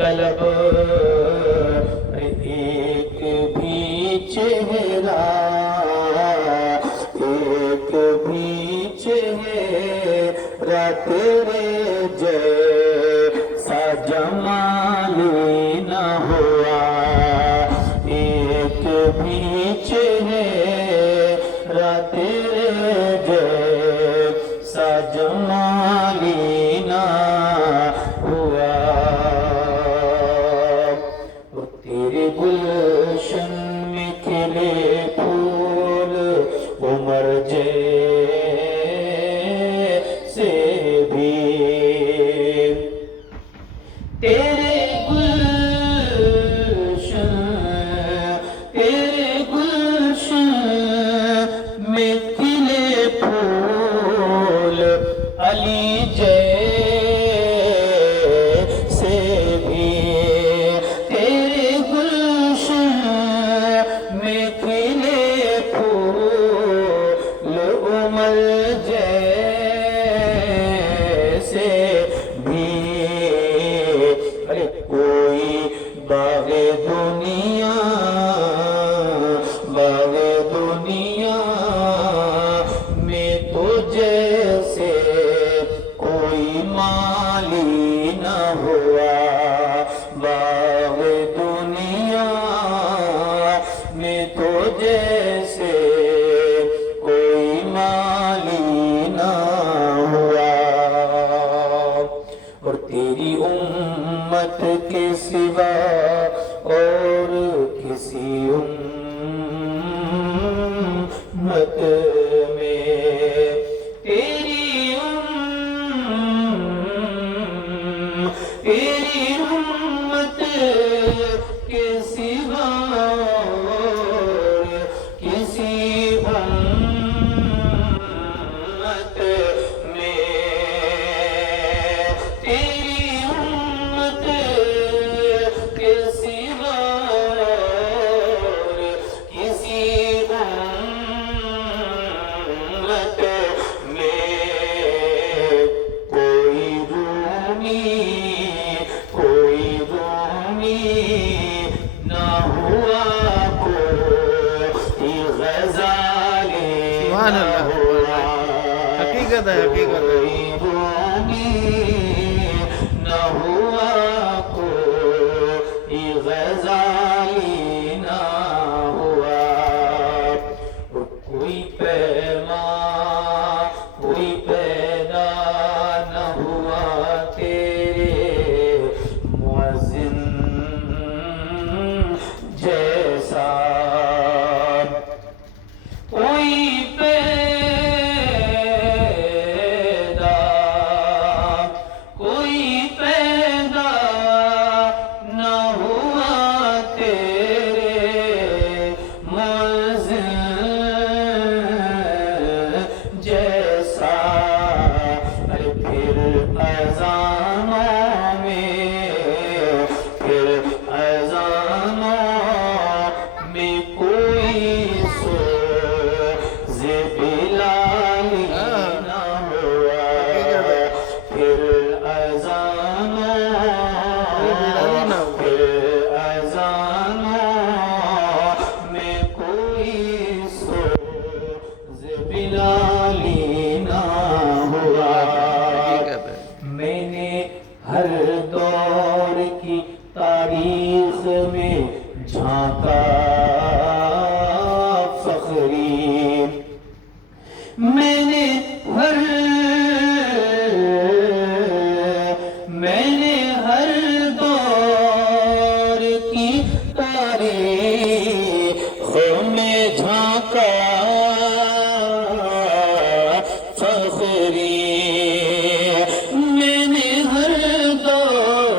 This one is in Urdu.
طلب ایک بھی چہرہ، ایک بھی چہرہ تیرے جیسا جمالی نہ ہوا، ایک بھی چہرہ تیرے جیسا جمالی نہ ہوا، وہ تیرے گلشن میں کھلے پھول عمر جیسے بھی، تیرے گلشن میں کھلے پھول علی جیسے بھی، تیرے گلشن میں کھلے پھول عمر جیسے بھی، ارے کوئی باغ دنیا، باغ دنیا میں تو جیسے کوئی مالی نہ ہوا، باغ دنیا میں تو جیسے کوئی مالی نہ ہوا، اور تیری امت کے سوا اور کسی امت میں، تیری امت کے سوا اور کسی امت میں، تیری امت کے سوا اور کسی امت میں، کوئی رومی نہ ہوا، کوئی غزالی سبحان نہ اللہ، ہوا، حقیقت ہے، حقیقت ہے۔ کوئی رومی نہ ہوا، کوئی غزالی نہ ہوا، کوئی پیمان کوئی پیدا نہ ہوا تیرے مؤذن جیسا، کوئی پیدا نہ ہوا تیرے مؤذن جیسا، ارے پھر اذانوں میں کوئی سوز بلالی نہ ہوا، پھر اذانوں میں کوئی سوز بلالی نہ ہوا، میں نے ہر دور کی تاریخ میں جھانکا فخری، میں نے ہر دور کی تاریخ میں جھانکا فخری، میں نے ہر دور